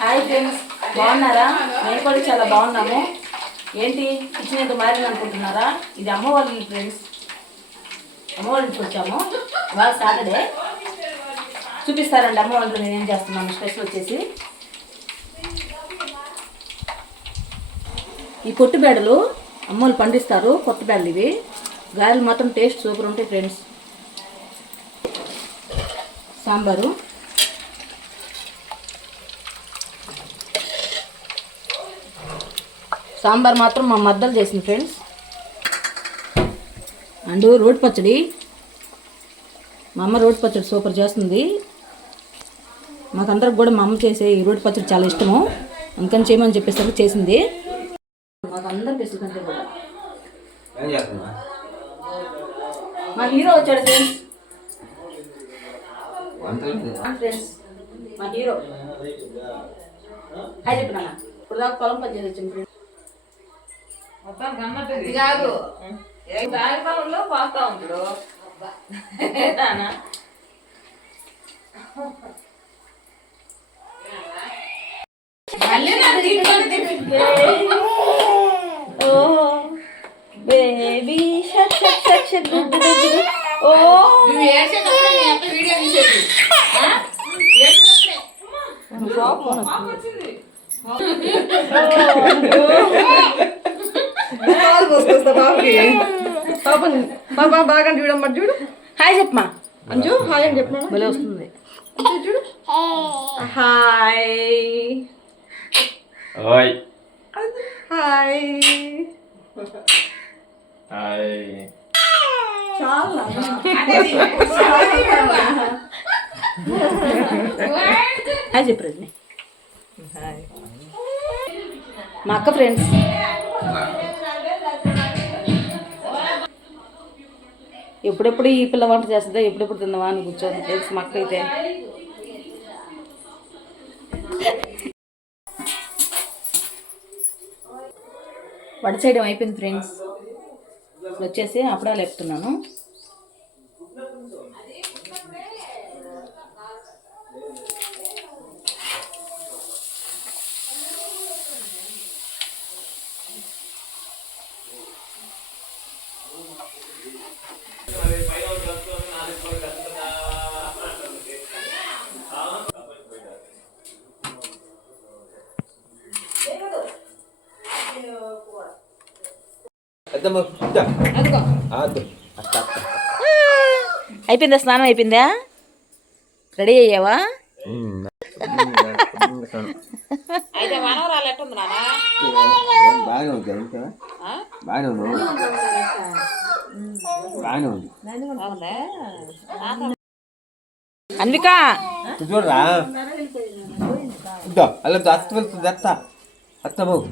Hi friends, బాగున్నారా? మేము కూడా చాలా బాగున్నాము. ఏంటి కిచెన్ ఏదో మారింది అనుకుంటున్నారా? ఇది అమ్మ వాళ్ళ ఇల్లు ఫ్రెండ్స్. అమ్మ వాళ్ళ ఇంటికి వచ్చాము. ఇవాళ సాటర్డే. చూపిస్తారండి అమ్మ వాళ్ళతో నేను ఏం చేస్తున్నాను. స్పెషల్ వచ్చేసి ఈ పొట్టు బేడలు అమ్మోళ్ళు పండిస్తారు. కొత్త బేడలు ఇవి. గాయలు మాత్రం టేస్ట్ సూపర్ ఉంటాయి ఫ్రెండ్స్. సాంబారు, సాంబార్ మాత్రం మా మద్దలు చేసింది ఫ్రెండ్స్. అండ్ రోటి పచ్చడి, మా అమ్మ రోటి పచ్చడి సూపర్ చేస్తుంది. మాకందరికి కూడా మా అమ్మ చేసే ఈ రోటి పచ్చడి చాలా ఇష్టము. అందుకని చేయమని చెప్పేసరికి చేసింది. మాకందరు పెసుకుంటే కూడా మా హీరో వచ్చాడు ఫ్రెండ్స్. ఫ్రెండ్స్ మా హీరో హాయ్ చెప్పినా. ఇప్పుడు దాకా పొలం పని చేసి వచ్చింది ఫ్రెండ్స్. కాదు గాలి పొలంలో పోతా ఉంటాడు. బేబీ షక్ షక్ షక్ షక్ గుడ్డు. ఓ బాబా బాగా చూడమ్మా, చూడు. హాయ్ చెప్పమా. అంజు హాయ్ అని చెప్పినా భలే వస్తుంది. చూడు. Hi hi hi hi. చాలా హాయ్ చెప్పు రజని. మా అక్క ఫ్రెండ్స్. ఎప్పుడెప్పుడు ఈ పిల్ల వంట చేస్తుందా, ఎప్పుడెప్పుడు తిందామా అని కూర్చోండి ఫ్రెండ్స్ మా అక్క అయితే. వడ చేయడం అయిపోయింది ఫ్రెండ్స్. వచ్చేసి అప్పుడాలు వేపుతున్నాను. అయిపోయిందా స్నానం? అయిపోయిందా? రెడీ అయ్యావా? అయితే మనవరాలు ఎట్టుంది నాన్న? బాగానే ఉంది. బాగానే ఉంది. బాగానే ఉంది. అన్విక చూడరా అలా అత్త వెళ్తుంది. అత్త అత్త బాబు